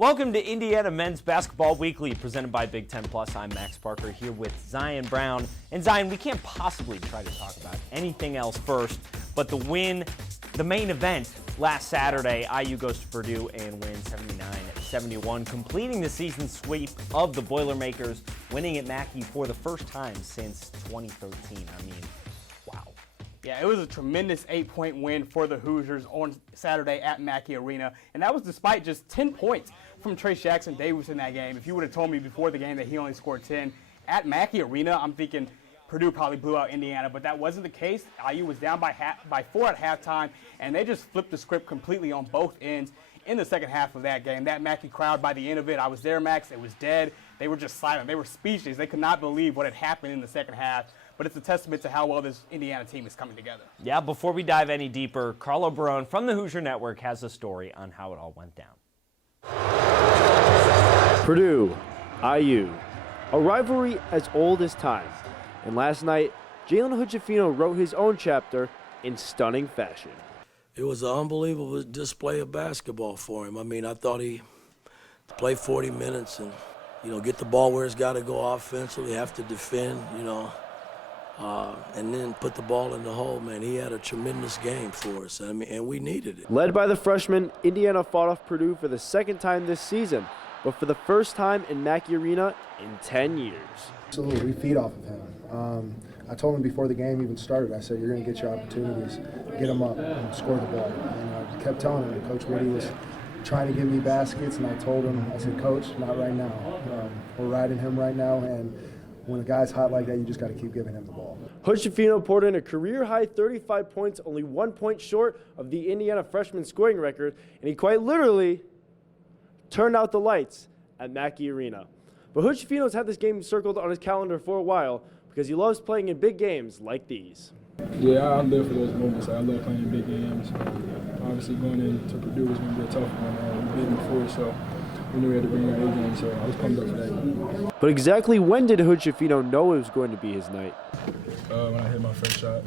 Welcome to Indiana Men's Basketball Weekly, presented by Big Ten Plus. I'm Max Parker here with Zion Brown. And Zion, we can't possibly try to talk about anything else first, but the win, the main event last Saturday. IU goes to Purdue and wins 79-71, completing the season sweep of the Boilermakers, winning at Mackey for the first time since 2013. I mean, wow. Yeah, it was a tremendous 8-point win for the Hoosiers on Saturday at Mackey Arena, and that was despite just 10 points from Trayce Jackson-Davis in that game. If you would have told me before the game that he only scored 10 at Mackey Arena, I'm thinking Purdue probably blew out Indiana, but that wasn't the case. IU was down by 4 at halftime, and they just flipped the script completely on both ends in the second half of that game. That Mackey crowd, by the end of it, I was there, Max, it was dead. They were just silent. They were speechless. They could not believe what had happened in the second half. But it's a testament to how well this Indiana team is coming together. Yeah, before we dive any deeper, Carlo Barone from the Hoosier Network has a story on how it all went down. Purdue, IU, a rivalry as old as time. And last night, Jalen Hood-Schifino wrote his own chapter in stunning fashion. It was an unbelievable display of basketball for him. I mean, I thought he played 40 minutes and, get the ball where it's got to go offensively, have to defend, and then put the ball in the hole, man. He had a tremendous game for us, and we needed it. Led by the freshman, Indiana fought off Purdue for the second time this season, but for the first time in Mackey Arena in 10 years. Absolutely, we feed off of him. I told him before the game even started, I said, you're going to get your opportunities, get them up and score the ball. And I kept telling him, Coach Woody was trying to give me baskets, and I told him, I said, Coach, not right now. We're riding him right now, and when a guy's hot like that, you just got to keep giving him the ball. Hood-Schifino poured in a career-high 35 points, only 1 point short of the Indiana freshman scoring record, and he quite literally turned out the lights at Mackey Arena. But Hood-Schifino's had this game circled on his calendar for a while because he loves playing in big games like these. Yeah, I live for those moments. I love playing in big games. Obviously, going into Purdue is going to be a tough one. We beat them before, so we knew we had to bring our A game, so I was pumped up for that game. But exactly when did Hood-Schifino know it was going to be his night? When I hit my first shot.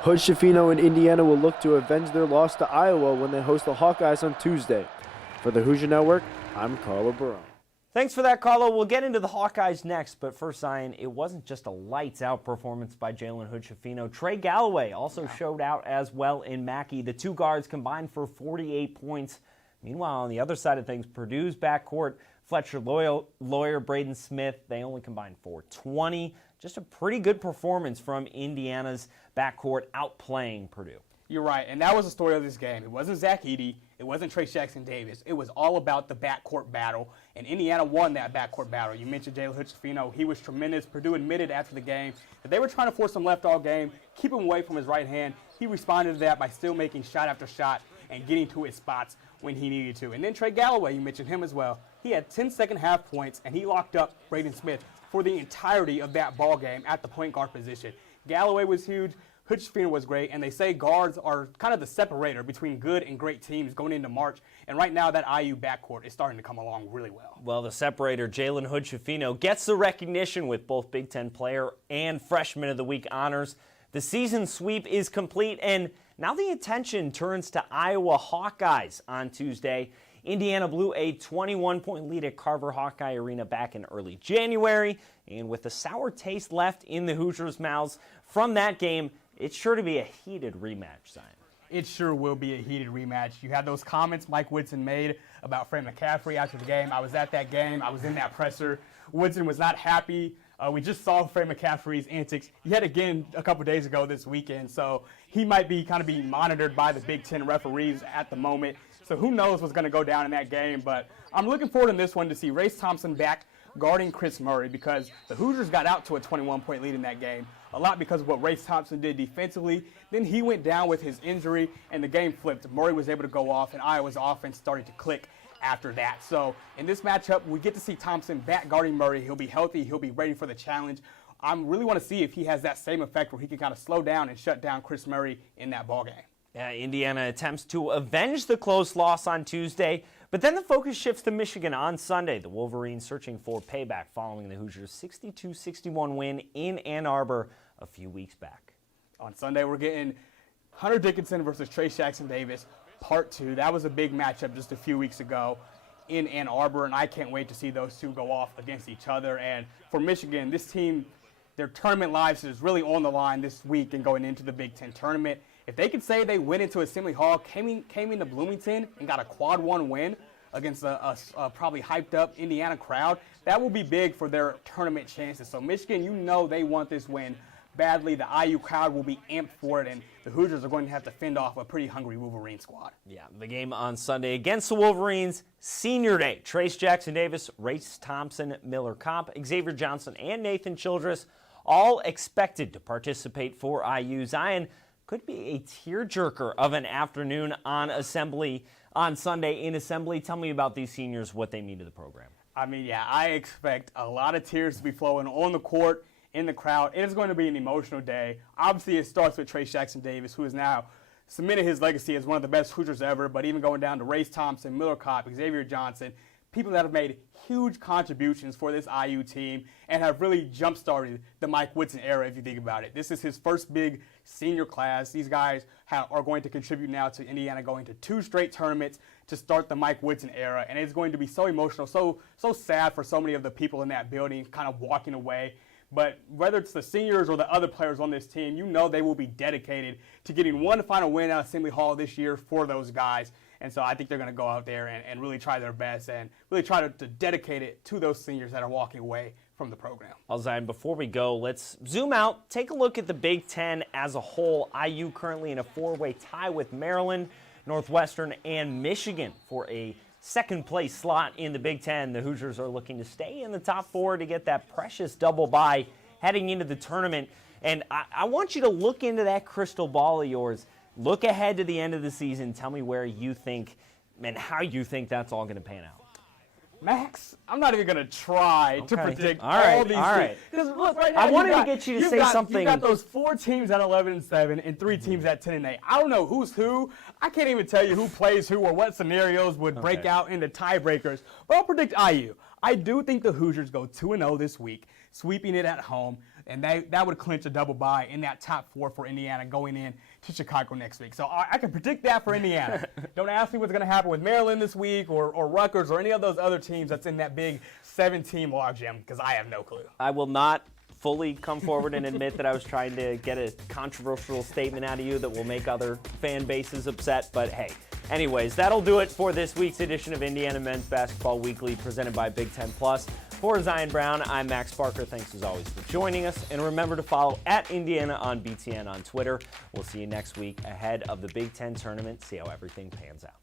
Hood-Schifino and Indiana will look to avenge their loss to Iowa when they host the Hawkeyes on Tuesday. For the Hoosier Network, I'm Carlo Barone. Thanks for that, Carlo. We'll get into the Hawkeyes next, but first, Zion, it wasn't just a lights-out performance by Jalen Hood-Schifino. Trey Galloway also showed out as well in Mackey. The two guards combined for 48 points. Meanwhile, on the other side of things, Purdue's backcourt, Fletcher Lawyer, Braden Smith, they only combined for 20. Just a pretty good performance from Indiana's backcourt outplaying Purdue. You're right, and that was the story of this game. It wasn't Zach Edey. It wasn't Trayce Jackson-Davis. It was all about the backcourt battle, and Indiana won that backcourt battle. You mentioned Jalen Hood-Schifino. He was tremendous. Purdue admitted after the game that they were trying to force him left all game, keep him away from his right hand. He responded to that by still making shot after shot and getting to his spots when he needed to. And then Trey Galloway, you mentioned him as well. He had 10 second-half points, and he locked up Braden Smith for the entirety of that ball game at the point guard position. Galloway was huge. Hood-Schifino was great, and they say guards are kind of the separator between good and great teams going into March, and right now that IU backcourt is starting to come along really well. Well, the separator, Jalen Hood-Schifino, gets the recognition with both Big Ten Player and Freshman of the Week honors. The season sweep is complete, and now the attention turns to Iowa Hawkeyes on Tuesday. Indiana blew a 21-point lead at Carver Hawkeye Arena back in early January, and with a sour taste left in the Hoosiers' mouths from that game, it's sure to be a heated rematch, Zion. It sure will be a heated rematch. You had those comments Mike Woodson made about Fred McCaffrey after the game. I was at that game. I was in that presser. Woodson was not happy. We just saw Fred McCaffrey's antics yet again a couple days ago this weekend, so he might be kind of being monitored by the Big Ten referees at the moment. So who knows what's going to go down in that game, but I'm looking forward in this one to see Race Thompson back guarding Chris Murray because the Hoosiers got out to a 21-point lead in that game, a lot because of what Race Thompson did defensively. Then he went down with his injury, and the game flipped. Murray was able to go off, and Iowa's offense started to click after that. So in this matchup, we get to see Thompson back guarding Murray. He'll be healthy. He'll be ready for the challenge. I really want to see if he has that same effect where he can kind of slow down and shut down Chris Murray in that ballgame. Indiana attempts to avenge the close loss on Tuesday, but then the focus shifts to Michigan on Sunday. The Wolverines searching for payback following the Hoosiers' 62-61 win in Ann Arbor a few weeks back. On Sunday, we're getting Hunter Dickinson versus Trayce Jackson-Davis, Part 2. That was a big matchup just a few weeks ago. in Ann Arbor, and I can't wait to see those two go off against each other. And for Michigan, this team, their tournament lives is really on the line this week and going into the Big Ten tournament. If they could say they went into Assembly Hall, came into Bloomington, and got a quad one win against a probably hyped up Indiana crowd, that will be big for their tournament chances. So Michigan, you know they want this win badly. The IU crowd will be amped for it, and the Hoosiers are going to have to fend off a pretty hungry Wolverine squad. Yeah, the game on Sunday against the Wolverines, senior day. Trace Jackson-Davis, Race Thompson, Miller Kopp, Xavier Johnson, and Nathan Childress all expected to participate for IU. Zion, could be a tearjerker of an afternoon on Sunday in Assembly. Tell me about these seniors, what they mean to the program. I mean, yeah, I expect a lot of tears to be flowing on the court, in the crowd. It is going to be an emotional day. Obviously, it starts with Trace Jackson-Davis, who has now cemented his legacy as one of the best Hoosiers ever, but even going down to Race Thompson, Miller Kopp, Xavier Johnson, people that have made huge contributions for this IU team and have really jump-started the Mike Woodson era, if you think about it. This is his first big senior class. These guys are going to contribute now to Indiana going to 2 straight tournaments to start the Mike Woodson era, and it's going to be so emotional, so sad for so many of the people in that building kind of walking away. But whether it's the seniors or the other players on this team, you know they will be dedicated to getting one final win at Assembly Hall this year for those guys. And so I think they're going to go out there and really try their best and really try to dedicate it to those seniors that are walking away from the program. Well, Zion, before we go, let's zoom out, take a look at the Big Ten as a whole. IU currently in a 4-way tie with Maryland, Northwestern, and Michigan for a second-place slot in the Big Ten. The Hoosiers are looking to stay in the top 4 to get that precious double bye heading into the tournament. And I want you to look into that crystal ball of yours. Look ahead to the end of the season. Tell me where you think and how you think that's all going to pan out. Max, I'm not even going to try to predict All right, all these all right. things. Because look, right now, I wanted to get you to say something. You got those 4 teams at 11-7 and 3 teams at 10-8. I don't know who's who. I can't even tell you who plays who or what scenarios would break out into tiebreakers. But I'll predict IU. I do think the Hoosiers go 2-0 this week, sweeping it at home, and that would clinch a double bye in that top 4 for Indiana going in to Chicago next week. So I can predict that for Indiana. Don't ask me what's going to happen with Maryland this week or Rutgers or any of those other teams that's in that big 7-team logjam, because I have no clue. I will not fully come forward and admit that I was trying to get a controversial statement out of you that will make other fan bases upset, but hey. Anyways, that'll do it for this week's edition of Indiana Men's Basketball Weekly, presented by Big Ten Plus. For Zion Brown, I'm Max Parker. Thanks as always for joining us. And remember to follow @Indiana on BTN on Twitter. We'll see you next week ahead of the Big Ten tournament, see how everything pans out.